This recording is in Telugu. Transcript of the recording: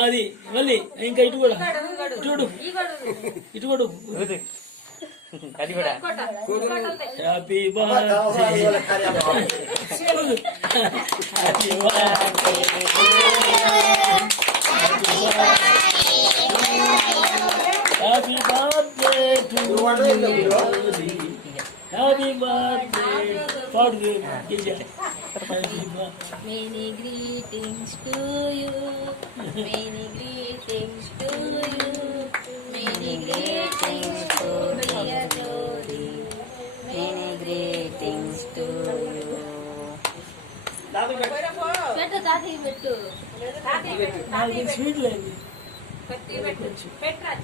అది మళ్ళీ ఇంకా ఇటు కూడా చూడు ఇటు కూడా happy birthday happy birthday to happy birthday for you many greetings to you many greetings to you many greetings to dear Jodi many greetings to you పెట్టు తాతి పెట్టు స్వీట్ లేదు పెట్టి పెట్టు పెట్టరా